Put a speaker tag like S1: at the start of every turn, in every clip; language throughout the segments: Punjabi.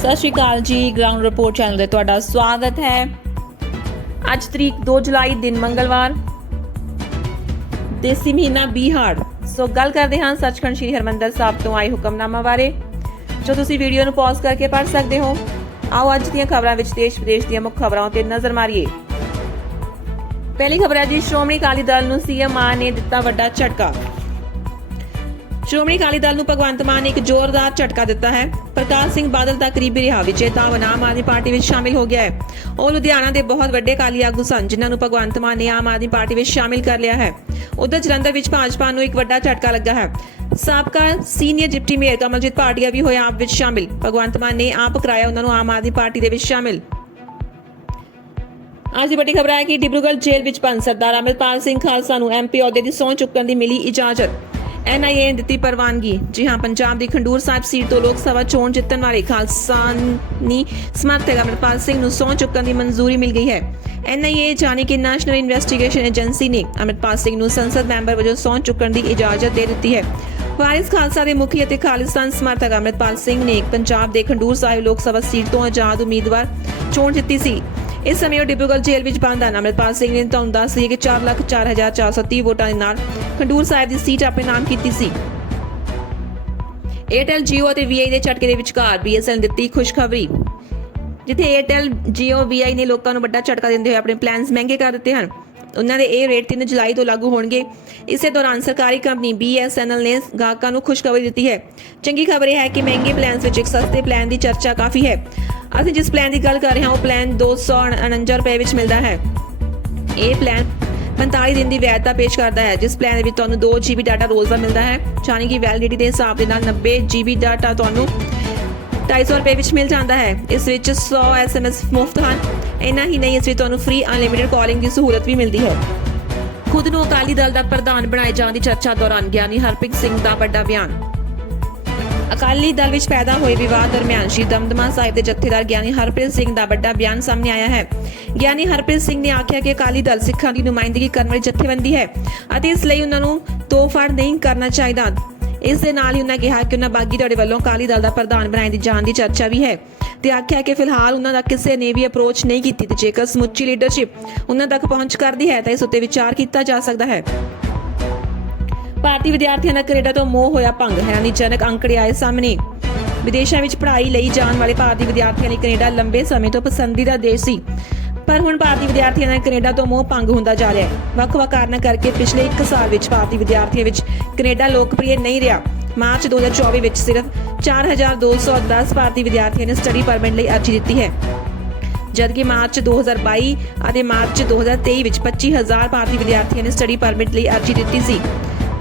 S1: ਸਤਿ ਸ਼੍ਰੀ ਅਕਾਲ ਜੀ, ਗਰਾਊਂਡ ਰਿਪੋਰਟ ਚੈਨਲ ਤੇ ਤੁਹਾਡਾ ਸਵਾਗਤ ਹੈ। ਅੱਜ ਤਰੀਕ 2 ਜੁਲਾਈ, ਦਿਨ ਮੰਗਲਵਾਰ, ਦੇਸੀ ਮਹੀਨਾ ਬੀਹਾਰ ਸੋ ਗੱਲ ਕਰਦੇ ਹਾਂ ਸੱਚਖੰਡ ਸ੍ਰੀ ਹਰਮੰਦਰ ਸਾਹਿਬ ਤੋਂ ਆਏ ਹੁਕਮਨਾਮਾ ਬਾਰੇ, ਜੋ ਤੁਸੀਂ ਵੀਡੀਓ ਨੂੰ ਪੌਜ਼ ਕਰਕੇ ਪੜ੍ਹ ਸਕਦੇ ਹੋ। ਆਓ ਅੱਜ ਦੀਆਂ ਖਬਰਾਂ ਵਿੱਚ ਦੇਸ਼ ਵਿਦੇਸ਼ ਦੀਆਂ ਮੁੱਖ ਖਬਰਾਂ ਤੇ ਨਜ਼ਰ ਮਾਰੀਏ। ਪਹਿਲੀ ਖਬਰ ਹੈ ਜੀ, ਸ਼੍ਰੋਮਣੀ ਅਕਾਲੀ ਦਲ ਨੂੰ ਸੀਐਮ ਮਾਨ ਨੇ ਦਿੱਤਾ ਵੱਡਾ ਝਟਕਾ। ਸ਼੍ਰੋਮਣੀ ਅਕਾਲੀ ਦਲ ਨੂੰ ਭਗਵੰਤ ਮਾਨ ਨੇ ਇੱਕ ਜ਼ੋਰਦਾਰ ਝਟਕਾ ਦਿੱਤਾ ਹੈ। ਪ੍ਰਕਾਸ਼ ਸਿੰਘ ਬਾਦਲ ਦਾ ਕਰੀਬੀ ਰਿਹਾ ਵਿਜੇਤਾ ਵਨ ਆਮ ਆਦਮੀ ਪਾਰਟੀ ਵਿੱਚ ਸ਼ਾਮਿਲ ਹੋ ਗਿਆ ਹੈ। ਉਹ ਲੁਧਿਆਣਾ ਦੇ ਬਹੁਤ ਵੱਡੇ ਅਕਾਲੀ ਆਗੂ ਸਨ, ਜਿਨ੍ਹਾਂ ਨੂੰ ਭਗਵੰਤ ਮਾਨ ਨੇ ਆਮ ਆਦਮੀ ਪਾਰਟੀ ਵਿੱਚ ਸ਼ਾਮਿਲ ਕਰ ਲਿਆ ਹੈ। ਉਧਰ ਜਲੰਧਰ ਵਿੱਚ ਭਾਜਪਾ ਨੂੰ ਇੱਕ ਵੱਡਾ ਝਟਕਾ ਲੱਗਾ ਹੈ। ਸਾਬਕਾ senior deputy mayor Kamaljit Bhatia ਵੀ ਹੋਇਆ ਆਪ ਵਿੱਚ ਸ਼ਾਮਿਲ। ਭਗਵੰਤ ਮਾਨ ਨੇ ਆਪ ਕਰਾਇਆ, ਉਹਨਾਂ ਨੂੰ ਆਮ ਆਦਮੀ ਪਾਰਟੀ ਦੇ ਵਿੱਚ ਸ਼ਾਮਿਲ। ਅੱਜ ਦੀ ਵੱਡੀ ਖਬਰ ਹੈ ਕਿ ਡਿਬਰੂਗੜ੍ਹ ਜੇਲ੍ਹ ਵਿੱਚ ਪੰਜ ਸਰਦਾਰ ਅਮਰਪਾਲ ਸਿੰਘ ਖਾਲਸਾ ਨੂੰ ਐਮਪੀ ਅਹੁਦੇ ਦੀ ਸਹੁੰ ਚੁੱਕਣ ਦੀ ਮਿਲੀ ਇਜਾਜ਼ਤ। ਐਨਆਈਏ ਨੇ ਦਿੱਤੀ ਪ੍ਰਵਾਨਗੀ। ਜੀ ਹਾਂ, ਪੰਜਾਬ ਦੀ ਖੰਡੂਰ ਸਾਹਿਬ ਸੀਟ ਤੋਂ ਲੋਕ ਸਭਾ ਚੋਣ ਜਿੱਤਣ ਵਾਲੇ ਖਾਲਸਾਨੀ ਸਮਰਥਕ ਅਮਰਪਾਲ ਸਿੰਘ ਨੂੰ ਸਹੁੰ ਚੁੱਕਣ ਦੀ ਮਨਜ਼ੂਰੀ ਮਿਲ ਗਈ ਹੈ। ਐਨਆਈਏ ਜਾਣੀ ਕਿ ਨੈਸ਼ਨਲ ਇਨਵੈਸਟੀਗੇਸ਼ਨ ਏਜੰਸੀ ਨੇ ਅਮਰਪਾਲ ਸਿੰਘ ਨੂੰ ਸੰਸਦ ਮੈਂਬਰ ਵਜੋਂ ਸਹੁੰ ਚੁੱਕਣ ਦੀ ਇਜਾਜ਼ਤ ਦੇ ਦਿੱਤੀ ਹੈ। ਵਾਰਿਸ ਖਾਲਸਾ ਦੇ ਮੁਖੀ ਅਤੇ ਖਾਲਿਸਤਾਨ ਸਮਰਥਕ ਅਮਰਪਾਲ ਸਿੰਘ ਨੇ ਪੰਜਾਬ ਦੇ ਖੰਡੂਰ ਸਾਹਿਬ ਲੋਕ ਸਭਾ ਸੀਟ ਤੋਂ ਆਜ਼ਾਦ ਉਮੀਦਵਾਰ ਚੋਣ ਜਿੱਤੀ ਸੀ। ਇਸ ਸਮੇਂ ਉਹ ਡਿਬਰੂਗੜ੍ਹ ਜੇਲ੍ਹ ਵਿੱਚ ਬੰਦ ਹਨ। ਅਮਰਪਾਲ ਸਿੰਘ ਨੇ ਤੁਹਾਨੂੰ ਦੱਸ ਦਈਏ ਕਿ 404430 ਵੋਟਾਂ ਦੇ ਨਾਲ ਖੰਡੂਰ ਸਾਹਿਬ ਦੀ ਸੀਟ ਆਪਣੇ ਨਾਮ ਕੀਤੀ ਸੀ। ਏਅਰਟੈਲ ਜੀਓ ਅਤੇ ਵੀਆਈ ਦੇ ਝਟਕੇ ਦੇ ਵਿਚਕਾਰ ਬੀਐਸਐਨ ਨੇ ਦਿੱਤੀ ਖੁਸ਼ਖਬਰੀ, ਜਿੱਥੇ ਏਅਰਟੈਲ ਜੀਓ ਵੀਆਈ ਨੇ ਲੋਕਾਂ ਨੂੰ ਵੱਡਾ ਝਟਕਾ ਦਿੰਦੇ ਹੋਏ ਆਪਣੇ ਪਲਾਨਸ ਮਹਿੰਗੇ ਕਰ ਦਿੱਤੇ ਹਨ। ਉਹਨਾਂ ਦੇ ਇਹ ਰੇਟ 3 ਜੁਲਾਈ ਤੋਂ ਲਾਗੂ ਹੋਣਗੇ। ਇਸੇ ਦੌਰਾਨ ਸਰਕਾਰੀ ਕੰਪਨੀ BSNL ਨੇ ਗਾਹਕਾਂ ਨੂੰ ਖੁਸ਼ਖਬਰੀ ਦਿੱਤੀ ਹੈ। ਚੰਗੀ ਖਬਰ ਇਹ ਹੈ ਕਿ ਮਹਿੰਗੇ ਪਲਾਨਸ ਵਿੱਚ ਇੱਕ ਸਸਤੇ ਪਲਾਨ ਦੀ ਚਰਚਾ ਕਾਫੀ ਹੈ। ਅਸੀਂ ਜਿਸ ਪਲਾਨ ਦੀ ਗੱਲ ਕਰ ਰਹੇ ਹਾਂ, ਉਹ ਪਲਾਨ 249 ਰੁਪਏ ਵਿੱਚ ਮਿਲਦਾ ਹੈ। ਇਹ ਪਲਾਨ 45 ਦਿਨ ਦੀ ਵੈਧਤਾ ਪੇਸ਼ ਕਰਦਾ ਹੈ, ਜਿਸ ਪਲਾਨ ਦੇ ਵਿੱਚ ਤੁਹਾਨੂੰ 2 GB ਡਾਟਾ ਰੋਜ਼ ਦਾ ਮਿਲਦਾ ਹੈ, ਯਾਨੀ ਕਿ ਵੈਲਿਡਿਟੀ ਦੇ ਹਿਸਾਬ ਦੇ ਨਾਲ 90 GB ਡਾਟਾ ਤੁਹਾਨੂੰ 250 ਰੁਪਏ ਵਿੱਚ ਮਿਲ ਜਾਂਦਾ ਹੈ। ਇਸ ਵਿੱਚ 100 SMS ਮੁਫਤ ਹਨ। ਇੰਨਾ ਹੀ ਨਹੀਂ, ਇਸ ਵਿੱਚ ਤੁਹਾਨੂੰ ਫ੍ਰੀ ਅਨਲਿਮਿਟਿਡ ਕਾਲਿੰਗ ਦੀ ਸਹੂਲਤ ਵੀ ਮਿਲਦੀ ਹੈ। ਖੁਦ ਨੂੰ ਅਕਾਲੀ ਦਲ ਦਾ ਪ੍ਰਧਾਨ ਬਣਾਏ ਜਾਣ ਦੀ ਚਰਚਾ ਦੌਰਾਨ ਗਿਆਨੀ ਹਰਪ੍ਰੀਤ ਸਿੰਘ ਦਾ ਵੱਡਾ ਬਿਆਨ। ਅਕਾਲੀ ਦਲ ਵਿੱਚ ਪੈਦਾ ਹੋਏ ਵਿਵਾਦ ਦਰਮਿਆਨ ਸ਼੍ਰੀ ਦਮਦਮਾ ਸਾਹਿਬ ਦੇ ਜਥੇਦਾਰ ਗਿਆਨੀ ਹਰਪ੍ਰੀਤ ਸਿੰਘ ਦਾ ਵੱਡਾ ਬਿਆਨ ਸਾਹਮਣੇ ਆਇਆ ਹੈ। ਗਿਆਨੀ ਹਰਪ੍ਰੀਤ ਸਿੰਘ ਨੇ ਆਖਿਆ ਕਿ ਅਕਾਲੀ ਦਲ ਸਿੱਖਾਂ ਦੀ ਨੁਮਾਇੰਦਗੀ ਕਰਨ ਵਾਲੀ ਜਥੇਬੰਦੀ ਹੈ ਅਤੇ ਇਸ ਲਈ ਉਹਨਾਂ ਨੂੰ ਤੋਫੜ ਨਹੀਂ ਕਰਨਾ ਚਾਹੀਦਾ। ਇਸ ਦੇ ਨਾਲ ਹੀ ਉਹਨਾਂ ਕਿਹਾ ਕਿ ਉਹਨਾਂ ਬਾਗੀ ਤੁਹਾਡੇ ਵੱਲੋਂ ਅਕਾਲੀ ਦਲ ਦਾ ਪ੍ਰਧਾਨ ਬਣਾਏ ਦੀ ਜਾਣ ਦੀ ਚਰਚਾ ਵੀ ਹੈ ਤੇ ਆਖਿਆ ਕਿ ਫਿਲਹਾਲ ਉਹਨਾਂ ਦਾ ਕਿਸੇ ਨੇ ਵੀ ਅਪਰੋਚ ਨਹੀਂ ਕੀਤੀ ਤੇ ਜੇਕਰ ਸਮੁੱਚੀ ਲੀਡਰਸ਼ਿਪ ਉਹਨਾਂ ਤੱਕ ਪਹੁੰਚ ਕਰਦੀ ਹੈ ਤਾਂ ਇਸ ਉੱਤੇ ਵਿਚਾਰ ਕੀਤਾ ਜਾ ਸਕਦਾ ਹੈ। ਭਾਰਤੀ ਵਿਦਿਆਰਥੀਆਂ ਦਾ ਕੈਨੇਡਾ ਤੋਂ ਮੋਹ ਹੋਇਆ ਭੰਗ, ਹੈਰਾਨੀਜਨਕ ਅੰਕੜੇ ਆਏ ਸਾਹਮਣੇ। ਵਿਦੇਸ਼ਾਂ ਵਿੱਚ ਪੜ੍ਹਾਈ ਲਈ ਜਾਣ ਵਾਲੇ ਭਾਰਤੀ ਵਿਦਿਆਰਥੀਆਂ ਲਈ ਕੈਨੇਡਾ ਲੰਬੇ ਸਮੇਂ ਤੋਂ ਪਸੰਦੀਦਾ ਦੇਸ਼ ਸੀ। ਪਰ ਹੁਣ ਭਾਰਤੀ ਵਿਦਿਆਰਥੀਆਂ ਦਾ ਕੈਨੇਡਾ ਤੋਂ ਮੋਹ ਭੰਗ ਹੁੰਦਾ ਜਾ ਰਿਹਾ ਹੈ। ਵੱਖ-ਵੱਖ ਕਾਰਨਾਂ ਕਰਕੇ ਪਿਛਲੇ 1 ਸਾਲ ਵਿੱਚ ਭਾਰਤੀ ਵਿਦਿਆਰਥੀਆਂ ਵਿੱਚ ਕੈਨੇਡਾ ਲੋਕਪ੍ਰਿਯ ਨਹੀਂ ਰਿਹਾ। ਮਾਰਚ 2024 ਵਿੱਚ ਸਿਰਫ 4210 ਭਾਰਤੀ ਵਿਦਿਆਰਥੀਆਂ ਨੇ ਸਟੱਡੀ ਪਰਮਿਟ ਲਈ ਅਰਜ਼ੀ ਦਿੱਤੀ ਹੈ। ਜਦਕਿ ਮਾਰਚ 2022 ਅਤੇ ਮਾਰਚ 2023 ਵਿੱਚ 25000 ਭਾਰਤੀ ਵਿਦਿਆਰਥੀਆਂ ਨੇ ਸਟੱਡੀ ਪਰਮਿਟ ਲਈ ਅਰਜ਼ੀ ਦਿੱਤੀ ਸੀ।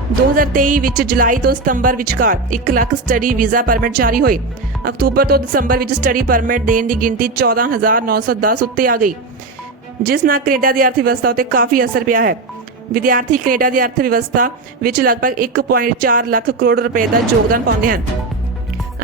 S1: 2023 ਵਿੱਚ ਜੁਲਾਈ ਤੋਂ ਸਤੰਬਰ ਵਿਚਕਾਰ 1 ਲੱਖ ਸਟੱਡੀ ਵੀਜ਼ਾ ਪਰਮਿਟ ਜਾਰੀ ਹੋਏ। ਅਕਤੂਬਰ ਤੋਂ ਦਸੰਬਰ ਵਿੱਚ ਸਟੱਡੀ ਪਰਮਿਟ ਦੇਣ ਦੀ ਗਿਣਤੀ 14910 ਉੱਤੇ ਆ ਗਈ, ਜਿਸ ਨਾਲ ਕੈਨੇਡਾ ਦੀ ਅਰਥ ਵਿਵਸਥਾ ਉੱਤੇ ਕਾਫੀ ਅਸਰ ਪਿਆ ਹੈ। ਵਿਦਿਆਰਥੀ ਕੈਨੇਡਾ ਦੀ ਅਰਥ ਵਿਵਸਥਾ ਵਿੱਚ ਲਗਭਗ 1.4 ਲੱਖ ਕਰੋੜ ਰੁਪਏ ਦਾ ਯੋਗਦਾਨ ਪਾਉਂਦੇ ਹਨ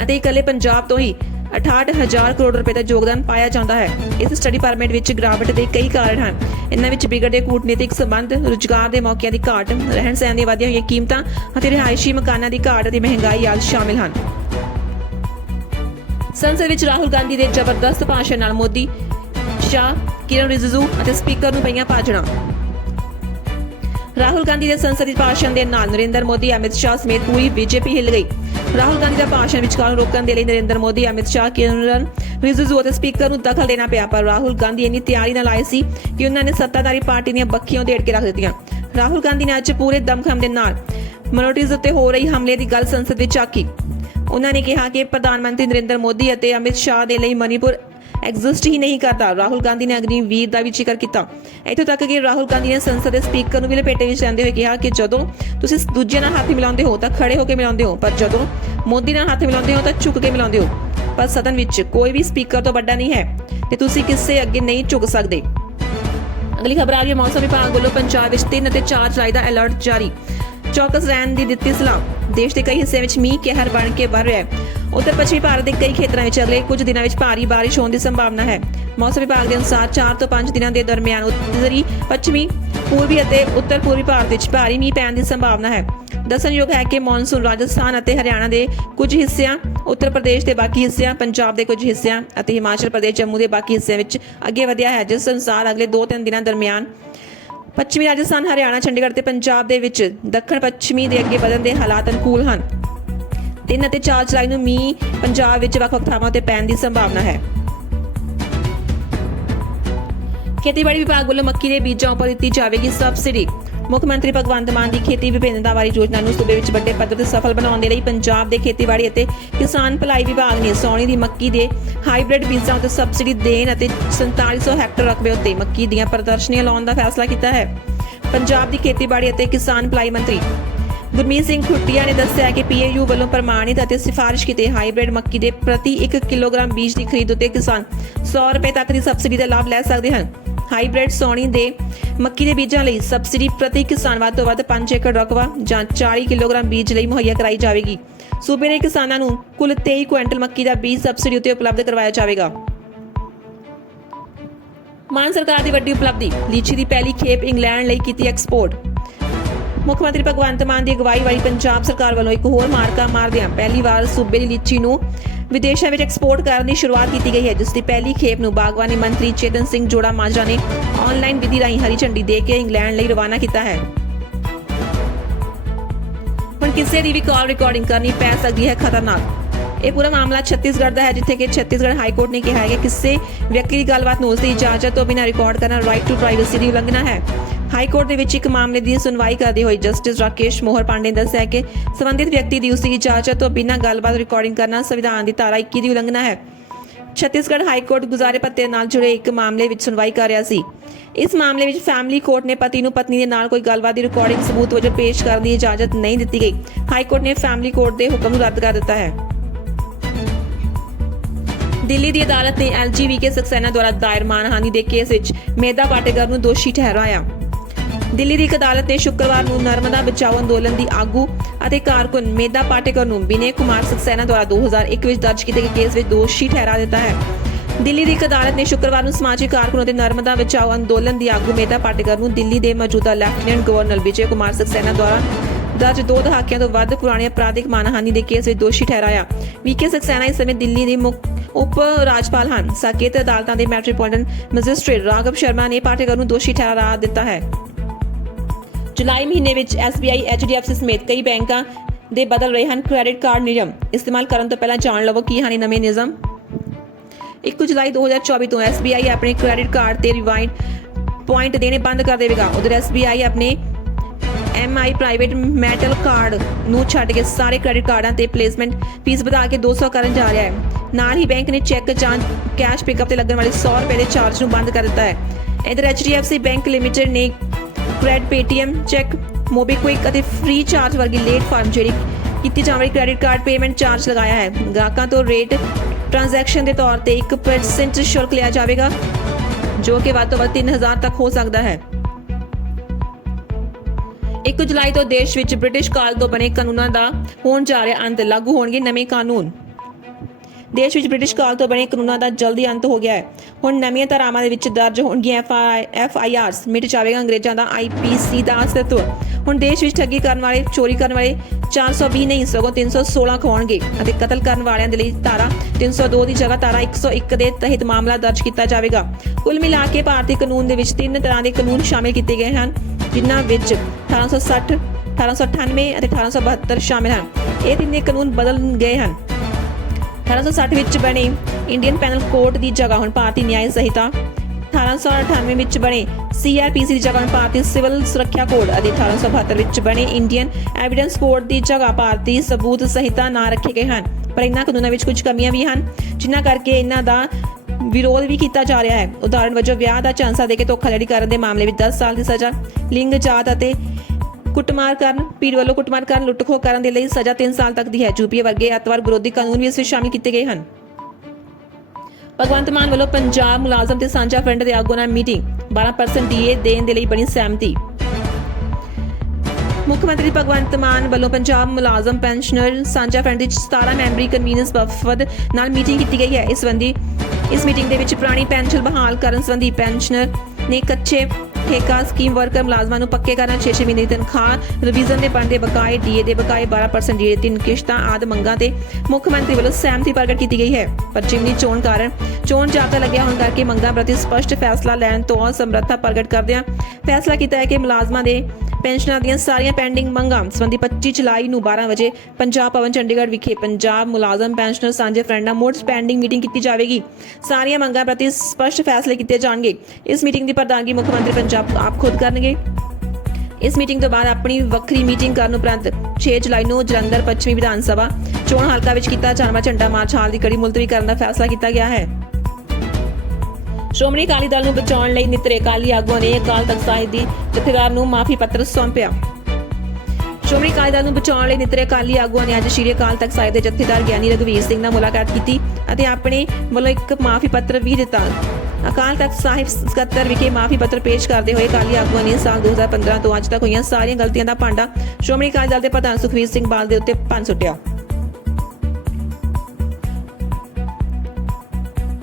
S1: ਅਤੇ ਇਕੱਲੇ ਪੰਜਾਬ ਤੋਂ ਹੀ 68000 ਕਰੋੜ ਰੁਪਏ ਦਾ ਯੋਗਦਾਨ ਪਾਇਆ ਜਾਂਦਾ ਹੈ। ਇਸ ਸਟੱਡੀ ਪਰਮਿਟ ਵਿੱਚ ਗਿਰਾਵਟ ਦੇ ਕਈ ਕਾਰਨ ਹਨ। ਇਨ੍ਹਾਂ ਵਿੱਚ ਵਿਗੜਦੇ ਕੂਟਨੀਤਿਕ ਸੰਬੰਧ, ਰੁਜ਼ਗਾਰ ਦੇ ਮੌਕਿਆਂ ਦੀ ਘਾਟ, ਰਹਿਣ ਸਹਿਣ ਦੀਆਂ ਵਧੀਆਂ ਹੋਈਆਂ ਕੀਮਤਾਂ ਅਤੇ ਰਿਹਾਇਸ਼ੀ ਮਕਾਨਾਂ ਦੀ ਘਾਟ ਅਤੇ ਮਹਿੰਗਾਈ ਆਦਿ ਸ਼ਾਮਿਲ ਹਨ। ਸੰਸਦ ਵਿੱਚ ਰਾਹੁਲ ਗਾਂਧੀ ਦੇ ਜ਼ਬਰਦਸਤ ਭਾਸ਼ਣ ਨਾਲ ਮੋਦੀ, ਸ਼ਾਹ, ਕਿਰਨ ਰਿਜਿਜੂ ਅਤੇ ਸਪੀਕਰ ਨੂੰ ਪਈਆਂ ਭਾਜਣਾ ਰਾਹੁਲ ਗਾਂਧੀ ਦੇ ਸੰਸਦੀ ਭਾਸ਼ਣ ਦੇ ਨਾਲ ਨਰਿੰਦਰ ਮੋਦੀ ਅਮਿਤ ਸ਼ਾਹ ਸਮੇਤ ਪੂਰੀ ਬੀਜੇਪੀ ਹਿੱਲ ਗਈ ਰਾਹੁਲ ਗਾਂਧੀ ਦਾ ਭਾਸ਼ਣ ਵਿਚਕਾਰ ਰੋਕਣ ਦੇ ਲਈ ਨਰਿੰਦਰ ਮੋਦੀ ਅਮਿਤ ਸ਼ਾਹ ਕਿਰਨ ਰਿਜਿਜੂ ਅਤੇ ਸਪੀਕਰ ਨੂੰ ਦਖਲ ਦੇਣਾ ਪਿਆ ਪਰ ਰਾਹੁਲ ਗਾਂਧੀ ਇੰਨੀ ਤਿਆਰੀ ਨਾਲ ਆਏ ਸੀ ਕਿ ਉਹਨਾਂ ਨੇ ਸੱਤਾਧਾਰੀ ਪਾਰਟੀ ਦੀਆਂ ਬੱਖੀਆਂ ਢੇੜ ਕੇ ਰੱਖ ਦਿੱਤੀਆਂ ਰਾਹੁਲ ਗਾਂਧੀ ਨੇ ਅੱਜ ਪੂਰੇ ਦਮਖਮ ਦੇ ਨਾਲ ਮਨੋਰਟੀਜ਼ ਉੱਤੇ ਹੋ ਰਹੀ ਹਮਲੇ ਦੀ ਗੱਲ ਸੰਸਦ ਵਿੱਚ ਆਕੀ ਉਹਨਾਂ ਨੇ ਕਿਹਾ ਕਿ ਪ੍ਰਧਾਨ ਮੰਤਰੀ ਨਰਿੰਦਰ ਮੋਦੀ ਅਤੇ ਅਮਿਤ ਸ਼ਾਹ ਦੇ ਲਈ ਮਨੀਪੁਰ ਐਗਜ਼ਿਸਟ ਹੀ ਨਹੀਂ ਕਰਦਾ। ਰਾਹੁਲ ਗਾਂਧੀ ਨੇ ਅਗਨੀ ਦਾ ਵੀ ਜ਼ਿਕਰ ਕੀਤਾ। ਇੱਥੋਂ ਤੱਕ ਕਿ ਰਾਹੁਲ ਗਾਂਧੀ ਨੇ ਸੰਸਦ ਦੇ ਸਪੀਕਰ ਨੂੰ ਵੀ ਲਪੇਟੇ ਵਿੱਚ ਲੈਂਦੇ ਹੋਏ ਕਿਹਾ ਕਿ ਜਦੋਂ ਤੁਸੀਂ ਦੂਜੇ ਨਾਲ ਹੱਥ ਮਿਲਾਉਂਦੇ ਹੋ ਤਾਂ ਖੜੇ ਹੋ ਕੇ ਮਿਲਾਉਂਦੇ ਹੋ, ਪਰ ਜਦੋਂ ਮੋਦੀ ਨਾਲ ਹੱਥ ਮਿਲਾਉਂਦੇ ਹੋ ਤਾਂ ਝੁਕ ਕੇ ਮਿਲਾਉਂਦੇ ਹੋ। ਪਰ ਸਦਨ ਵਿੱਚ ਕੋਈ ਵੀ ਸਪੀਕਰ ਤੋਂ ਵੱਡਾ ਨਹੀਂ ਹੈ ਤੇ ਤੁਸੀਂ ਕਿਸੇ ਅੱਗੇ ਨਹੀਂ ਝੁਕ ਸਕਦੇ। ਅਗਲੀ ਖਬਰ ਆ ਰਹੀ ਹੈ, ਮੌਸਮ ਵਿਭਾਗ ਵੱਲੋਂ ਪੰਜਾਬ ਵਿੱਚ 3 ਅਤੇ 4 ਜੁਲਾਈ ਦਾ ਅਲਰਟ ਜਾਰੀ। ਚੌਕਸ ਰਹਿਣ ਦੀ ਦਿੱਤੀ ਸਲਾਹ। ਦੇਸ਼ ਦੇ ਕਈ ਹਿੱਸਿਆਂ ਵਿੱਚ ਮੀਂਹ ਕਹਿਰ ਬਣ ਕੇ ਵਰ ਰਿਹਾ ਹੈ। ਉੱਤਰ ਪੱਛਮੀ ਭਾਰਤ ਦੇ ਕਈ ਖੇਤਰਾਂ ਵਿੱਚ ਅਗਲੇ ਕੁਝ ਦਿਨਾਂ ਵਿੱਚ ਭਾਰੀ ਬਾਰਿਸ਼ ਹੋਣ ਦੀ ਸੰਭਾਵਨਾ ਹੈ। ਮੌਸਮ ਵਿਭਾਗ ਦੇ ਅਨੁਸਾਰ 4 ਤੋਂ 5 ਦਿਨਾਂ ਦੇ ਦਰਮਿਆਨ ਉੱਤਰੀ, ਪੱਛਮੀ, ਪੂਰਬੀ ਅਤੇ ਉੱਤਰ ਪੂਰਬੀ ਭਾਰਤ ਵਿੱਚ ਭਾਰੀ ਮੀਂਹ ਪੈਣ ਦੀ ਸੰਭਾਵਨਾ ਹੈ। ਦੱਸਣਯੋਗ ਹੈ ਕਿ ਮੌਨਸੂਨ ਰਾਜਸਥਾਨ ਅਤੇ ਹਰਿਆਣਾ ਦੇ ਕੁਝ ਹਿੱਸਿਆਂ, ਉੱਤਰ ਪ੍ਰਦੇਸ਼ ਦੇ ਬਾਕੀ ਹਿੱਸਿਆਂ, ਪੰਜਾਬ ਦੇ ਕੁਝ ਹਿੱਸਿਆਂ ਅਤੇ ਹਿਮਾਚਲ ਪ੍ਰਦੇਸ਼, ਜੰਮੂ ਦੇ ਬਾਕੀ ਹਿੱਸਿਆਂ ਵਿੱਚ ਅੱਗੇ ਵਧਿਆ ਹੈ। ਜਿਸ ਅਨੁਸਾਰ ਅਗਲੇ 2-3 ਦਿਨਾਂ ਦਰਮਿਆਨ ਪੱਛਮੀ ਰਾਜਸਥਾਨ, ਹਰਿਆਣਾ, ਚੰਡੀਗੜ੍ਹ ਤੇ ਪੰਜਾਬ ਦੇ ਵਿੱਚ ਦੱਖਣ ਪੱਛਮੀ ਦੇ ਅੱਗੇ ਵਧਣ ਦੇ ਹਾਲਾਤ ਅਨੁਕੂਲ ਹਨ। 3 ਅਤੇ 4 ਜੁਲਾਈ ਨੂੰ ਮੀਂਹ ਪੰਜਾਬ ਵਿੱਚ ਵੱਖ-ਵੱਖ ਥਾਵਾਂ ਤੇ ਪੈਣ ਦੀ ਸੰਭਾਵਨਾ ਹੈ। ਖੇਤੀਬਾੜੀ ਵਿਭਾਗ ਵੱਲੋਂ ਮੱਕੀ ਦੇ ਬੀਜਾਂ ਉੱਪਰ ਦਿੱਤੀ ਜਾਵੇਗੀ ਸਬਸਿਡੀ। ਮੁੱਖ ਮੰਤਰੀ ਭਗਵੰਤ ਮਾਨ ਦੀ ਖੇਤੀ ਵਿਭਿੰਨਤਾ ਬਾਰੇ ਯੋਜਨਾ ਨੂੰ ਸੂਬੇ ਵਿੱਚ ਵੱਡੇ ਪੱਧਰ ਤੇ ਸਫਲ ਬਣਾਉਣ ਦੇ ਲਈ ਪੰਜਾਬ ਦੇ ਖੇਤੀਬਾੜੀ ਅਤੇ ਕਿਸਾਨ ਭਲਾਈ ਵਿਭਾਗ ਨੇ ਸੌਣੀ ਦੀ ਮੱਕੀ ਦੇ ਹਾਈਬ੍ਰਿਡ ਬੀਜਾਂ ਉੱਤੇ ਸਬਸਿਡੀ ਦੇਣ ਅਤੇ 4700 ਹੈਕਟਰ ਰਕਬੇ ਉੱਤੇ ਮੱਕੀ ਦੀਆਂ ਪ੍ਰਦਰਸ਼ਨੀਆਂ ਲਾਉਣ ਦਾ ਫੈਸਲਾ ਕੀਤਾ ਹੈ। ਪੰਜਾਬ ਦੀ ਖੇਤੀਬਾੜੀ ਅਤੇ ਕਿਸਾਨ ਭਲਾਈ ਮੰਤਰੀ ਗੁਰਮੀਤ ਸਿੰਘ ਖੁੱਟੀਆ ਨੇ ਦੱਸਿਆ ਕਿ ਪੀਏਯੂ ਵੱਲੋਂ ਪ੍ਰਮਾਣਿਤ ਅਤੇ ਸਿਫਾਰਿਸ਼ ਕੀਤੇ ਹਾਈਬ੍ਰਿਡ ਮੱਕੀ ਦੇ ਪ੍ਰਤੀ 1 ਕਿਲੋਗ੍ਰਾਮ ਬੀਜ ਦੀ ਖਰੀਦ ਉੱਤੇ ਕਿਸਾਨ 100 ਰੁਪਏ ਤੱਕ ਦੀ ਸਬਸਿਡੀ ਦਾ ਲਾਭ ਲੈ ਸਕਦੇ ਹਨ। ਹਾਈਬ੍ਰਿਡ ਸੋਣੀ ਦੇ ਮੱਕੀ ਦੇ ਬੀਜਾਂ ਲਈ ਸਬਸਿਡੀ ਪ੍ਰਤੀ ਕਿਸਾਨ ਵੱਧ ਤੋਂ ਵੱਧ 5 ਏਕੜ ਰਕਬਾ ਜਾਂ 40 ਕਿਲੋਗ੍ਰਾਮ ਬੀਜ ਲਈ ਮੁਹੱਈਆ ਕਰਾਈ ਜਾਵੇਗੀ। ਸੂਬੇ ਦੇ ਕਿਸਾਨਾਂ ਨੂੰ ਕੁੱਲ 23 ਕੁਇੰਟਲ ਮੱਕੀ ਦਾ ਬੀਜ ਸਬਸਿਡੀ ਉੱਤੇ ਉਪਲਬਧ ਕਰਵਾਇਆ ਜਾਵੇਗਾ। ਮਾਨ ਸਰਕਾਰ ਦੀ ਵੱਡੀ ਉਪਲਬਧੀ, ਲੀਚੀ ਦੀ ਪਹਿਲੀ ਖੇਪ ਇੰਗਲੈਂਡ ਲਈ ਕੀਤੀ ਐਕਸਪੋਰਟ। ਮੁੱਖ ਮੰਤਰੀ ਭਗਵੰਤ ਮਾਨ ਦੀ ਅਗਵਾਈ ਵਾਲੀ ਪੰਜਾਬ ਸਰਕਾਰ ਵੱਲੋਂ ਇੱਕ ਹੋਰ ਮਾਰਕਾ ਮਾਰਦਿਆਂ ਪਹਿਲੀ ਵਾਰ ਸੂਬੇ ਦੀ ਲੀਚੀ ਨੂੰ ਵਿਦੇਸ਼ਾਂ ਵਿੱਚ ਐਕਸਪੋਰਟ ਕਰਨ ਦੀ ਸ਼ੁਰੂਆਤ ਕੀਤੀ ਗਈ ਹੈ, ਜਿਸ ਦੀ ਪਹਿਲੀ ਖੇਪ ਨੂੰ ਬਾਗਵਾਨੀ ਮੰਤਰੀ ਚੇਤਨ ਸਿੰਘ ਜੋੜਾ ਮਾਜਰਾ ਨੇ ਆਨਲਾਈਨ ਵਿਧੀ ਰਾਹੀਂ ਹਰੀ ਝੰਡੀ ਦੇ ਕੇ ਇੰਗਲੈਂਡ ਲਈ ਰਵਾਨਾ ਕੀਤਾ ਹੈ। ਹੁਣ ਕਿਸੇ ਦੀ ਵੀ ਕਾਲ ਰਿਕਾਰਡਿੰਗ ਕਰਨੀ ਪੈ ਸਕਦੀ ਹੈ, ਖਤਰਨਾਕ। ਇਹ ਪੂਰਾ ਮਾਮਲਾ ਛੱਤੀਸਗੜ੍ਹ ਦਾ ਹੈ, ਜਿੱਥੇ ਕਿ ਛੱਤੀਸਗੜ੍ਹ ਹਾਈ ਕੋਰਟ ਨੇ ਕਿਹਾ ਹੈ ਕਿ ਕਿਸੇ ਵਿਅਕਤੀ ਦੀ ਗੱਲਬਾਤ ਨੂੰ ਉਸ ਦੀ ਇਜਾਜ਼ਤ ਤੋਂ ਬਿਨਾਂ ਰਿਕਾਰਡ ਕਰਨਾ ਰਾਈਟ ਟੂ ਪ੍ਰਾਈਵੇਸੀ ਦੀ ਉਲੰਘਣਾ ਹੈ। ਹਾਈ ਕੋਰਟ ਦੇ ਵਿੱਚ ਇੱਕ ਮਾਮਲੇ ਦੀ ਸੁਣਵਾਈ ਕਰਦੇ ਹੋਏ ਜਸਟਿਸ ਰਾਕੇਸ਼ ਮੋਹਰ ਪਾਂਡੇ ਨੇ ਦੱਸਿਆ ਕਿ ਸੰਬੰਧਿਤ ਵਿਅਕਤੀ ਦੀ ਉਸ ਦੀ ਇਜਾਜ਼ਤ ਤੋਂ ਬਿਨਾਂ ਗੱਲਬਾਤ ਰਿਕਾਰਡਿੰਗ ਕਰਨਾ ਸੰਵਿਧਾਨ ਦੀ ਧਾਰਾ 21 ਦੀ ਉਲੰਘਣਾ ਹੈ। ਛੱਤੀਸਗੜ੍ਹ ਹਾਈ ਕੋਰਟ ਗੁਜ਼ਾਰੇ ਪੱਤੇ ਨਾਲ ਜੁੜੇ ਇੱਕ ਮਾਮਲੇ ਵਿੱਚ ਸੁਣਵਾਈ ਕਰ ਰਿਹਾ ਸੀ। ਇਸ ਮਾਮਲੇ ਵਿੱਚ ਫੈਮਿਲੀ ਕੋਰਟ ਨੇ ਪਤੀ ਨੂੰ ਪਤਨੀ ਦੇ ਨਾਲ ਕੋਈ ਗੱਲਬਾਤ ਦੀ ਰਿਕਾਰਡਿੰਗ ਸਬੂਤ ਵਜੋਂ ਪੇਸ਼ ਕਰਨ ਦੀ ਇਜਾਜ਼ਤ ਨਹੀਂ ਦਿੱਤੀ ਗਈ। ਹਾਈ ਕੋਰਟ ਨੇ ਫੈਮਿਲੀ ਕੋਰਟ ਦੇ ਹੁਕਮ ਨੂੰ ਰੱਦ ਕਰ ਦਿੱਤਾ ਹੈ। ਦਿੱਲੀ ਦੀ ਅਦਾਲਤ ਨੇ ਐਲਜੀਵੀਕੇ ਸਕਸੈਨਾ ਦੁਆਰਾ ਦਾਇਰ ਮਾਨਹਾਨੀ ਦੇ ਕੇਸ ਵਿੱਚ ਮੇਦਾ ਪਾਟੇਕਰ ਨੂੰ ਦੋਸ਼ੀ ਠਹਿਰਾਇਆ। ਦਿੱਲੀ ਦੀ ਇੱਕ ਅਦਾਲਤ ਨੇ ਸ਼ੁੱਕਰਵਾਰ ਨੂੰ ਨਰਮਦਾ ਬਚਾਓ ਅੰਦੋਲਨ ਦੀ ਆਗੂ ਅਤੇ ਕਾਰਕੁਨ ਮੇਦਾ ਪਾਟੇਕਰ ਨੂੰ ਬਿਨੇ ਕੁਮਾਰ ਸਕਸੈਨਾ ਦੁਆਰਾ 2001 ਵਿੱਚ ਦਰਜ ਕੀਤੇ ਗਏ ਕੇਸ ਵਿੱਚ ਦੋਸ਼ੀ ਠਹਿਰਾ ਦਿੱਤਾ ਹੈ। ਦਿੱਲੀ ਦੀ ਇੱਕ ਅਦਾਲਤ ਨੇ ਸ਼ੁੱਕਰਵਾਰ ਨੂੰ ਸਮਾਜਿਕ ਕਾਰਕੁਨ ਅਤੇ ਨਰਮਦਾ ਬਚਾਓ ਅੰਦੋਲਨ ਦੀ ਆਗੂ ਮੇਧਾ ਪਾਟੇਕਰ ਨੂੰ ਦਿੱਲੀ ਦੇ ਮੌਜੂਦਾ ਲੈਫਟੀਨੈਂਟ ਗਵਰਨਰ ਵਿਜੇ ਕੁਮਾਰ ਸਕਸੈਨਾ ਦੁਆਰਾ ਦਰਜ ਦੋ ਦਹਾਕਿਆਂ ਤੋਂ ਵੱਧ ਪੁਰਾਣੇ ਅਪਰਾਧਿਕ ਮਾਨਹਾਨੀ ਦੇ ਕੇਸ ਵਿੱਚ ਦੋਸ਼ੀ ਠਹਿਰਾਇਆ। ਵੀਕੇ ਸਕਸੈਨਾ ਇਸ ਸਮੇਂ ਦਿੱਲੀ ਦੇ ਮੁੱਖ ਉਪ ਰਾਜਪਾਲ ਹਨ। ਸਾਕੇਤ ਅਦਾਲਤਾਂ ਦੇ ਮੈਟਰੋਪੋਲੀਟਨ ਮੈਜਿਸਟ੍ਰੇਟ ਰਾਘਵ ਸ਼ਰਮਾ ਨੇ ਪਾਟੇਕਰ ਨੂੰ ਦੋਸ਼ੀ ਠਹਿਰਾ ਦਿੱਤਾ ਹੈ। ਜੁਲਾਈ ਮਹੀਨੇ ਵਿੱਚ SBI HDFC ਸਮੇਤ ਕਈ ਬੈਂਕਾਂ ਦੇ ਬਦਲ ਰਹੇ ਹਨ। ਕ੍ਰੈਡਿਟ ਕਾਰਡ ਨਿਯਮ ਇਸਤੇਮਾਲ ਕਰਨ ਤੋਂ ਪਹਿਲਾਂ ਜਾਣ ਲਵੋ ਕੀ ਹਨ ਇਹ ਨਵੇਂ ਨਿਯਮ? 1 ਜੁਲਾਈ 2024 ਤੋਂ SBI ਆਪਣੇ ਕ੍ਰੈਡਿਟ ਕਾਰਡ ਤੇ ਰਿਵਾਈਂਡ ਪੁਆਇੰਟ ਦੇਣੇ ਬੰਦ ਕਰ ਦੇਵੇਗਾ। ਉਧਰ SBI ਆਪਣੇ MI ਪ੍ਰਾਈਵੇਟ ਮੈਟਲ ਕਾਰਡ ਨੂੰ ਛੱਡ ਕੇ ਸਾਰੇ ਕ੍ਰੈਡਿਟ ਕਾਰਡਾਂ ਤੇ ਪਲੇਸਮੈਂਟ ਫੀਸ ਵਧਾ ਕੇ 200 ਕਰਨ ਜਾ ਰਿਹਾ ਹੈ। ਨਾਲ ਹੀ ਬੈਂਕ ਨੇ ਚੈੱਕ ਜਾਂ ਕੈਸ਼ ਪਿਕਅਪ ਤੇ ਲੱਗਣ ਵਾਲੇ 100 ਰੁਪਏ ਦੇ ਚਾਰਜ ਨੂੰ ਬੰਦ ਕਰ ਦਿੱਤਾ ਹੈ। ਇਧਰ HDFC ਬੈਂਕ ਲਿਮਿਟਡ ਨੇ ਕ੍ਰੈਡ ਪੇਟੀਐਮ ਚੈੱਕ ਮੋਬੀਕਵਿਕ ਅਤੇ ਫ੍ਰੀ ਚਾਰਜ ਵਰਗੀ ਲੇਟ ਫਾਰਮ ਜਿਹੜੀ ਕੀਤੀ ਜਾਣ ਵਾਲੀ ਕ੍ਰੈਡਿਟ ਕਾਰਡ ਪੇਮੈਂਟ ਚਾਰਜ ਲਗਾਇਆ ਹੈ। ਗਾਹਕਾਂ ਤੋਂ ਰੇਟ ਟ੍ਰਾਂਜੈਕਸ਼ਨ ਦੇ ਤੌਰ ਤੇ 1% ਸ਼ੁਲਕ ਲਿਆ ਜਾਵੇਗਾ, ਜੋ ਕਿ ਵੱਧ ਤੋਂ ਵੱਧ 3000 ਤੱਕ ਹੋ ਸਕਦਾ ਹੈ। 1 ਜੁਲਾਈ ਤੋਂ ਦੇਸ਼ ਵਿੱਚ ਬ੍ਰਿਟਿਸ਼ ਕਾਲ ਤੋਂ ਬਣੇ ਕਾਨੂੰਨਾਂ ਦਾ ਹੋਣ ਜਾ ਰਿਹਾ ਅੰਤ ਲਾਗੂ ਹੋਣਗੇ ਨਵੇਂ ਕਾਨੂੰਨ। ਦੇਸ਼ ਵਿੱਚ ਬ੍ਰਿਟਿਸ਼ ਕਾਲ ਤੋਂ ਬਣੇ ਕਾਨੂੰਨਾਂ ਦਾ ਜਲਦੀ ਅੰਤ ਹੋ ਗਿਆ ਹੈ। ਹੁਣ ਨਵੀਆਂ ਧਾਰਾਵਾਂ ਦੇ ਵਿੱਚ ਦਰਜ ਹੋਣਗੀਆਂ ਐਫ ਆਈ ਆਰਸ ਮਿਟ ਜਾਵੇਗਾ ਅੰਗਰੇਜ਼ਾਂ ਦਾ ਆਈ ਪੀ ਸੀ ਦਾ ਅਸਤਿਤਵ। ਹੁਣ ਦੇਸ਼ ਵਿੱਚ ਠੱਗੀ ਕਰਨ ਵਾਲੇ, ਚੋਰੀ ਕਰਨ ਵਾਲੇ 420 ਨਹੀਂ, ਸਗੋਂ 316 ਖਵਾਉਣਗੇ ਅਤੇ ਕਤਲ ਕਰਨ ਵਾਲਿਆਂ ਦੇ ਲਈ ਧਾਰਾ 302 ਦੀ ਜਗ੍ਹਾ ਧਾਰਾ 101 ਦੇ ਤਹਿਤ ਮਾਮਲਾ ਦਰਜ ਕੀਤਾ ਜਾਵੇਗਾ। ਕੁੱਲ ਮਿਲਾ ਕੇ ਭਾਰਤੀ ਕਾਨੂੰਨ ਦੇ ਵਿੱਚ ਤਿੰਨ ਤਰ੍ਹਾਂ ਦੇ ਕਾਨੂੰਨ ਸ਼ਾਮਿਲ ਕੀਤੇ ਗਏ ਹਨ, ਜਿਨ੍ਹਾਂ ਵਿੱਚ 1860 1898 ਅਤੇ 1872 ਸ਼ਾਮਿਲ ਹਨ। ਇਹ ਤਿੰਨੇ ਕਾਨੂੰਨ ਬਦਲ ਗਏ ਹਨ। 1860 ਵਿੱਚ ਬਣੇ ਇੰਡੀਅਨ ਪੈਨਲ ਕੋਡ ਦੀ ਜਗ੍ਹਾ ਹੁਣ ਭਾਰਤੀ ਨਿਆਂ ਸੰਹਿਤਾ 1898 ਵਿੱਚ ਬਣੇ ਸੀਆਰਪੀਸੀ ਦੀ ਜਗ੍ਹਾ ਭਾਰਤੀ ਸਿਵਲ ਸੁਰੱਖਿਆ ਕੋਡ ਅਤੇ 1872 ਵਿੱਚ ਬਣੇ ਇੰਡੀਅਨ ਐਵੀਡੈਂਸ ਕੋਡ ਦੀ ਜਗ੍ਹਾ ਭਾਰਤੀ ਸਬੂਤ ਸੰਹਿਤਾ ਨਾਂ ਰੱਖੇ ਗਏ ਹਨ। ਪਰ ਇਹਨਾਂ ਕਾਨੂੰਨਾਂ ਵਿੱਚ ਕੁਝ ਕਮੀਆਂ ਵੀ ਹਨ, ਜਿਨ੍ਹਾਂ ਕਰਕੇ ਇਹਨਾਂ ਦਾ ਵਿਰੋਧ ਵੀ ਕੀਤਾ ਜਾ ਰਿਹਾ ਹੈ। ਉਦਾਹਰਣ ਵਜੋਂ ਵਿਆਹ ਦਾ ਚਾਂਸਾ ਦੇ ਕੇ ਧੋਖਾਧੜੀ ਕਰਨ ਦੇ ਮਾਮਲੇ ਵਿੱਚ 10 ਸਾਲ ਦੀ ਸਜ਼ਾ, ਲਿੰਗ ਜਾਤ ਅਤੇ ਕੁੱਟਮਾਰ ਕਰਨ, ਪੀੜ ਵੱਲੋਂ ਕੁੱਟਮਾਰ ਕਰਨ, ਲੁੱਟਖੋ ਕਰਨ ਦੇ ਲਈ ਸਜ਼ਾ 3 ਸਾਲ ਤੱਕ ਦੀ ਹੈ। ਯੂਪੀਏ ਵਰਗੇ ਅਤਵਾਰ ਵਿਰੋਧੀ ਕਾਨੂੰਨ ਵੀ ਇਸ ਵਿੱਚ ਸ਼ਾਮਿਲ ਕੀਤੇ ਗਏ ਹਨ। ਭਗਵੰਤ ਮਾਨ ਵੱਲੋਂ ਪੰਜਾਬ ਮੁਲਾਜ਼ਮ ਤੇ ਸਾਂਝਾ ਫਰੰਟ ਦੇ ਆਗੂਆਂ ਨਾਲ ਮੀਟਿੰਗ। 12% ਡੀਏ ਦੇਣ ਦੇ ਲਈ ਬਣੀ ਸਹਿਮਤੀ। ਮੁੱਖ ਮੰਤਰੀ ਭਗਵੰਤ ਮਾਨ ਵੱਲੋਂ ਪੰਜਾਬ ਮੁਲਾਜ਼ਮ ਪੈਨਸ਼ਨਰ ਸਾਂਝਾ ਫਰੰਟ ਦੀ 17 ਮੈਂਬਰੀ ਕਨਵੀਨੈਂਸ ਵਫਦ ਨਾਲ ਮੀਟਿੰਗ ਕੀਤੀ ਗਈ ਹੈ। ਇਸ ਸੰਬੰਧੀ ਇਸ ਮੀਟਿੰਗ ਦੇ ਵਿੱਚ ਪੁਰਾਣੀ ਪੈਨਸ਼ਨ ਬਹਾਲ ਕਰਨ ਸੰਬੰਧੀ ਪੈਨਸ਼ਨਰ ਨੇ ਕੱਚੇ ਠੇਕਾ ਸਕੀਮ ਵਰਕਰ ਮੁਲਾਜ਼ਮਾਂ ਨੂੰ ਪੱਕੇ ਕਰਨ 6-6 ਮਹੀਨੇ ਦੀ ਤਨਖਾਹ ਰਿਵੀਜ਼ਨ ਦੇ ਬਣਦੇ ਬਕਾਏ ਡੀਏ ਦੇ ਬਕਾਏ 12% ਡੀਏ ਤਿੰਨ ਕਿਸ਼ਤਾਂ ਆਦਿ ਮੰਗਾਂ ਤੇ ਮੁੱਖ ਮੰਤਰੀ ਵੱਲੋਂ ਸਹਿਮਤੀ ਪ੍ਰਗਟ ਕੀਤੀ ਗਈ ਹੈ। ਪਰ ਚਿਮਨੀ ਚੋਣ ਕਾਰਨ ਚੋਣ ਜਾਬਤਾ ਲੱਗਿਆ ਹੋਣ ਕਰਕੇ ਮੰਗਾਂ ਪ੍ਰਤੀ ਸਪਸ਼ਟ ਫੈਸਲਾ ਲੈਣ ਤੋਂ ਅਸਮਰੱਥਾ ਪ੍ਰਗਟ ਕਰਦਿਆਂ ਫੈਸਲਾ ਕੀਤਾ ਹੈ ਕਿ ਮੁਲਾਜ਼ਮਾਂ ਦੇ ਪੈਨਸ਼ਨਾਂ ਦੀਆਂ ਸਾਰੀਆਂ ਪੈਂਡਿੰਗ ਮੰਗਾਂ, ਸੰਬੰਧੀ 25 ਜੁਲਾਈ ਨੂੰ 12 ਵਜੇ ਪੰਜਾਬ ਭਵਨ, ਚੰਡੀਗੜ੍ਹ ਵਿਖੇ ਪੰਜਾਬ ਮੁਲਾਜ਼ਮ ਪੈਨਸ਼ਨਰ ਸਾਂਝੇ ਫਰੈਂਡਾਂ ਮੁੜ ਸਪੈਂਡਿੰਗ ਮੀਟਿੰਗ ਕੀਤੀ ਜਾਵੇਗੀ। ਸਾਰੀਆਂ ਮੰਗਾਂ ਪ੍ਰਤੀ ਸਪਸ਼ਟ ਫੈਸਲੇ ਕੀਤੇ ਜਾਣਗੇ। ਇਸ ਮੀਟਿੰਗ ਦੀ ਪ੍ਰਧਾਨਗੀ ਮੁੱਖ ਮੰਤਰੀ ਪੰਜਾਬ ਆਪ ਖੁਦ ਕਰਨਗੇ। ਇਸ ਮੀਟਿੰਗ ਤੋਂ ਬਾਅਦ ਆਪਣੀ ਵੱਖਰੀ ਮੀਟਿੰਗ ਕਰਨ ਉਪਰੰਤ 6 ਜੁਲਾਈ ਨੂੰ ਜਲੰਧਰ ਪੱਛਮੀ ਵਿਧਾਨ ਸਭਾ ਚੋਣ ਹਲਕਾ ਵਿੱਚ ਕੀਤਾ ਜਾਣਵਾ ਝੰਡਾ ਮਾਰਚ ਹਾਲ ਦੀ ਕੜੀ ਮੁਲਤਵੀ ਕਰਨ ਦਾ ਫੈਸਲਾ ਕੀਤਾ ਗਿਆ ਹੈ। ਸ਼੍ਰੋਮਣੀ ਅਕਾਲੀ ਦਲ ਨੂੰ ਬਚਾਉਣ ਲਈ ਨਿਤਰੇ ਅਕਾਲੀ ਆਗੂਆਂ ਨੇ ਅਕਾਲ ਤਖਤ ਸਾਹਿਬ ਦੀ ਜਥੇਦਾਰ ਨੂੰ ਮਾਫੀ ਪੱਤਰ ਸੌਂਪਿਆ। ਸ਼੍ਰੋਮਣੀ ਅਕਾਲੀ ਦਲ ਨੂੰ ਬਚਾਉਣ ਲਈ ਨਿਤਰੇ ਅਕਾਲੀ ਆਗੂਆਂ ਨੇ ਅੱਜ ਸ਼੍ਰੀ ਅਕਾਲ ਤਖਤ ਸਾਹਿਬ ਦੇ ਜਥੇਦਾਰ ਗਿਆਨੀ ਰਘਵੀਰ ਸਿੰਘ ਨਾਲ ਮੁਲਾਕਾਤ ਕੀਤੀ ਅਤੇ ਆਪਣੇ ਵੱਲੋਂ ਇੱਕ ਮਾਫੀ ਪੱਤਰ ਵੀ ਦਿੱਤਾ। ਅਕਾਲ ਤਖਤ ਸਾਹਿਬ ਸਕੱਤਰ ਵਿਖੇ ਮਾਫੀ ਪੱਤਰ ਪੇਸ਼ ਕਰਦੇ ਹੋਏ ਅਕਾਲੀ ਆਗੂਆਂ ਨੇ ਸਾਲ 2015 ਤੋਂ ਅੱਜ ਤੱਕ ਹੋਈਆਂ ਸਾਰੀਆਂ ਗਲਤੀਆਂ ਦਾ ਭਾਂਡਾ ਸ਼੍ਰੋਮਣੀ ਅਕਾਲੀ ਦਲ ਦੇ ਪ੍ਰਧਾਨ ਸੁਖਵੀਰ ਸਿੰਘ ਬਾਦਲ ਦੇ ਉੱਤੇ ਭੰਨ ਸੁੱਟਿਆ।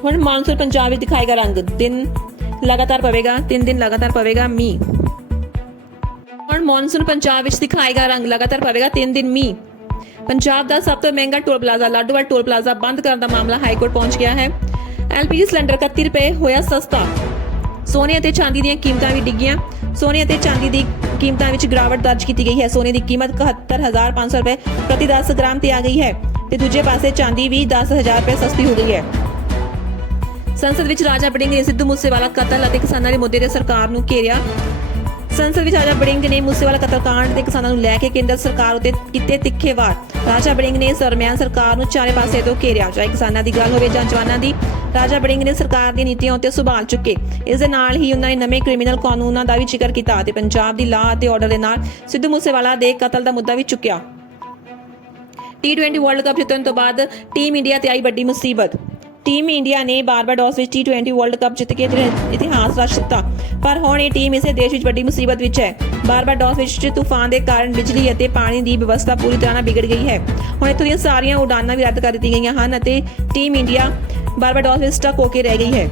S1: ਹੁਣ ਮਾਨਸੂਨ ਪੰਜਾਬ ਵਿੱਚ ਦਿਖਾਏਗਾ ਰੰਗ। ਦਿਨ ਲਗਾਤਾਰ ਪਵੇਗਾ, ਤਿੰਨ ਦਿਨ ਲਗਾਤਾਰ ਪਵੇਗਾ ਮੀਂਹ। ਹੁਣ ਮਾਨਸੂਨ ਪੰਜਾਬ ਵਿੱਚ ਦਿਖਾਏਗਾ ਰੰਗ, ਲਗਾਤਾਰ ਪਵੇਗਾ 3 ਦਿਨ ਮੀਂਹ। ਪੰਜਾਬ ਦਾ ਸਭ ਤੋਂ ਮਹਿੰਗਾ toll plaza, Ladowal toll plaza ਬੰਦ ਕਰਨ ਦਾ ਮਾਮਲਾ ਹਾਈ ਕੋਰਟ ਪਹੁੰਚ ਗਿਆ ਹੈ। ਐਲਪੀਜੀ ਸਿਲੰਡਰ 31 ਰੁਪਏ ਹੋਇਆ ਸਸਤਾ। ਸੋਨੇ ਅਤੇ ਚਾਂਦੀ ਦੀਆਂ ਕੀਮਤਾਂ ਵੀ ਡਿੱਗੀਆਂ। ਸੋਨੇ ਅਤੇ ਚਾਂਦੀ ਦੀ ਕੀਮਤਾਂ ਵਿੱਚ ਗਿਰਾਵਟ ਦਰਜ ਕੀਤੀ ਗਈ ਹੈ। ਸੋਨੇ ਦੀ ਕੀਮਤ 71500 ਰੁਪਏ ਪ੍ਰਤੀ 10 ਗ੍ਰਾਮ ਤੇ ਆ ਗਈ ਹੈ ਤੇ ਦੂਜੇ ਪਾਸੇ ਚਾਂਦੀ ਵੀ 10000 ਰੁਪਏ ਸਸਤੀ ਹੋ ਗਈ ਹੈ। ਸੰਸਦ ਵਿੱਚ ਰਾਜਾ ਬੜਿੰਗ ਨੇ ਸਿੱਧੂ ਮੂਸੇਵਾਲਾ ਕਤਲ ਅਤੇ ਕਿਸਾਨਾਂ ਦੇ ਮੁੱਦੇ ਤੇ ਸਰਕਾਰ ਨੂੰ ਘੇਰਿਆ। ਸੰਸਦ ਵਿੱਚ ਰਾਜਾ ਬੜਿੰਗ ਨੇ ਮੂਸੇਵਾਲਾ ਕਤਲकांड ਦੇ ਕਿਸਾਨਾਂ ਨੂੰ ਲੈ ਕੇ ਕੇਂਦਰ ਸਰਕਾਰ ਉਤੇ ਕੀਤੇ ਤਿੱਖੇ ਵਾਰ ਰਾਜਾ ਬੜਿੰਗ ਨੇ ਇਸ ਸਰਕਾਰ ਨੂੰ ਚਾਰੇ ਪਾਸੇ ਤੋਂ ਘੇਰਿਆ। ਚਾਹੇ ਕਿਸਾਨਾਂ ਦੀ ਗੱਲ ਹੋਵੇ ਜਾਂ ਜਵਾਨਾਂ ਦੀ, ਰਾਜਾ ਬੜਿੰਗ ਨੇ ਸਰਕਾਰ ਦੀਆਂ ਨੀਤੀਆਂ ਉੱਤੇ ਸੁਭਾਲ ਚੁੱਕੇ। ਇਸ ਦੇ ਨਾਲ ਹੀ ਉਹਨਾਂ ਨੇ ਨਵੇਂ ਕ੍ਰਿਮੀਨਲ ਕਾਨੂੰਨਾਂ ਦਾ ਵੀ ਜ਼ਿਕਰ ਕੀਤਾ ਅਤੇ ਪੰਜਾਬ ਦੀ ਲਾਅ ਅਤੇ ਆਰਡਰ ਦੇ ਨਾਲ ਸਿੱਧੂ ਮੂਸੇਵਾਲਾ ਦੇ ਕਤਲ ਦਾ ਮੁੱਦਾ ਵੀ ਚੁੱਕਿਆ। T20 ਵਰਲਡ ਕੱਪ ਜਿੱਤਣ ਤੋਂ ਬਾਅਦ ਟੀਮ ਇੰਡੀਆ ਤੇ ਆਈ ਵੱਡੀ ਮੁਸੀਬਤ। ਟੀਮ ਇੰਡੀਆ ਨੇ ਬਾਰਬਾਡੋਸ ਵਿੱਚ T20 ਵਰਲਡ ਕੱਪ ਜਿੱਤ ਕੇ ਇਤਿਹਾਸ ਰਚ ਦਿੱਤਾ ਪਰ ਹੁਣ ਇਹ ਟੀਮ ਇਸੇ ਦੇਸ਼ ਵਿੱਚ ਵੱਡੀ ਮੁਸੀਬਤ ਵਿੱਚ ਹੈ। ਬਾਰਬਾਡੋਸ ਵਿੱਚ ਤੂਫਾਨ ਦੇ ਕਾਰਨ ਬਿਜਲੀ ਅਤੇ ਪਾਣੀ ਦੀ ਵਿਵਸਥਾ ਪੂਰੀ ਤਰ੍ਹਾਂ ਵਿਗੜ ਗਈ ਹੈ। ਹੁਣ ਇੱਥੋਂ ਦੀਆਂ ਸਾਰੀਆਂ ਉਡਾਨਾਂ ਵੀ ਰੱਦ ਕਰ ਦਿੱਤੀਆਂ ਗਈਆਂ ਹਨ ਅਤੇ ਟੀਮ ਇੰਡੀਆ ਬਾਰਬਾਡੋਸ ਵਿੱਚ ਸਟਕ ਹੋ ਕੇ ਰਹਿ ਗਈ ਹੈ।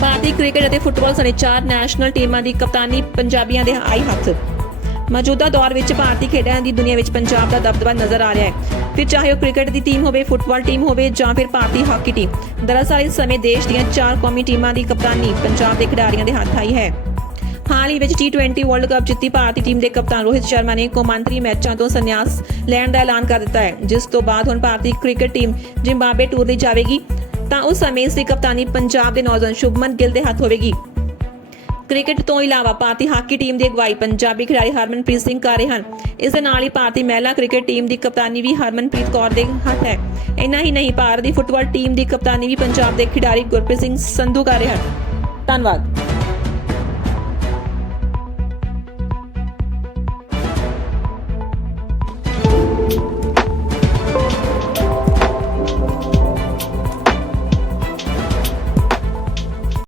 S1: ਭਾਰਤੀ ਕ੍ਰਿਕਟ ਅਤੇ ਫੁੱਟਬਾਲ ਸਣੇ ਚਾਰ ਨੈਸ਼ਨਲ ਟੀਮਾਂ ਦੀ ਕਪਤਾਨੀ ਪੰਜਾਬੀਆਂ ਦੇ ਆਈ ਹੱਥ। ਮੌਜੂਦਾ ਦੌਰ ਵਿੱਚ ਭਾਰਤੀ ਖੇਡਾਂ ਦੀ ਦੁਨੀਆ ਵਿੱਚ ਪੰਜਾਬ ਦਾ ਦਬਦਬਾ ਨਜ਼ਰ ਆ ਰਿਹਾ ਹੈ। ਫਿਰ ਚਾਹੇ ਉਹ ਕ੍ਰਿਕਟ ਦੀ ਟੀਮ ਹੋਵੇ, ਫੁੱਟਬਾਲ ਟੀਮ ਹੋਵੇ ਜਾਂ ਫਿਰ ਭਾਰਤੀ ਹਾਕੀ ਟੀਮ, ਦਰਅਸਲ ਇਸ ਸਮੇਂ ਦੇਸ਼ ਦੀਆਂ ਚਾਰ ਕੌਮੀ ਟੀਮਾਂ ਦੀ ਕਪਤਾਨੀ ਪੰਜਾਬ ਦੇ ਖਿਡਾਰੀਆਂ ਦੇ ਹੱਥ ਆਈ ਹੈ। ਹਾਲ ਹੀ ਵਿੱਚ T20 ਵਰਲਡ ਕੱਪ ਜਿੱਤੀ ਭਾਰਤੀ ਟੀਮ ਦੇ ਕਪਤਾਨ ਰੋਹਿਤ ਸ਼ਰਮਾ ਨੇ ਕੌਮਾਂਤਰੀ ਮੈਚਾਂ ਤੋਂ ਸੰਨਿਆਸ ਲੈਣ ਦਾ ਐਲਾਨ ਕਰ ਦਿੱਤਾ ਹੈ, ਜਿਸ ਤੋਂ ਬਾਅਦ ਹੁਣ ਭਾਰਤੀ ਕ੍ਰਿਕਟ ਟੀਮ ਜ਼ਿੰਬਾਬਵੇ ਟੂਰ ਲਈ ਜਾਵੇਗੀ। ਤਾਂ ਉਸ ਸਮੇਂ ਇਸ ਦੀ ਕਪਤਾਨੀ ਪੰਜਾਬ ਦੇ ਨੌਜਵਾਨ ਸ਼ੁਭਮਨ ਗਿੱਲ ਦੇ ਹੱਥ ਹੋਵੇਗੀ। ਕ੍ਰਿਕਟ ਤੋਂ ਇਲਾਵਾ ਭਾਰਤੀ ਹਾਕੀ ਟੀਮ ਦੀ ਅਗਵਾਈ ਪੰਜਾਬੀ ਖਿਡਾਰੀ ਹਰਮਨਪ੍ਰੀਤ ਸਿੰਘ ਕਰ ਰਹੇ ਹਨ। ਇਸ ਦੇ ਨਾਲ ਹੀ ਭਾਰਤੀ ਮਹਿਲਾ ਕ੍ਰਿਕਟ ਟੀਮ ਦੀ ਕਪਤਾਨੀ ਵੀ ਹਰਮਨਪ੍ਰੀਤ ਕੌਰ ਦੇ ਹੱਥ ਹੈ। ਇੰਨਾ ਹੀ ਨਹੀਂ, ਭਾਰਤ ਦੀ ਫੁੱਟਬਾਲ ਟੀਮ ਦੀ ਕਪਤਾਨੀ ਵੀ ਪੰਜਾਬ ਦੇ ਖਿਡਾਰੀ ਗੁਰਪ੍ਰੀਤ ਸਿੰਘ ਸੰਧੂ ਕਰ ਰਹੇ ਹਨ। ਧੰਨਵਾਦ।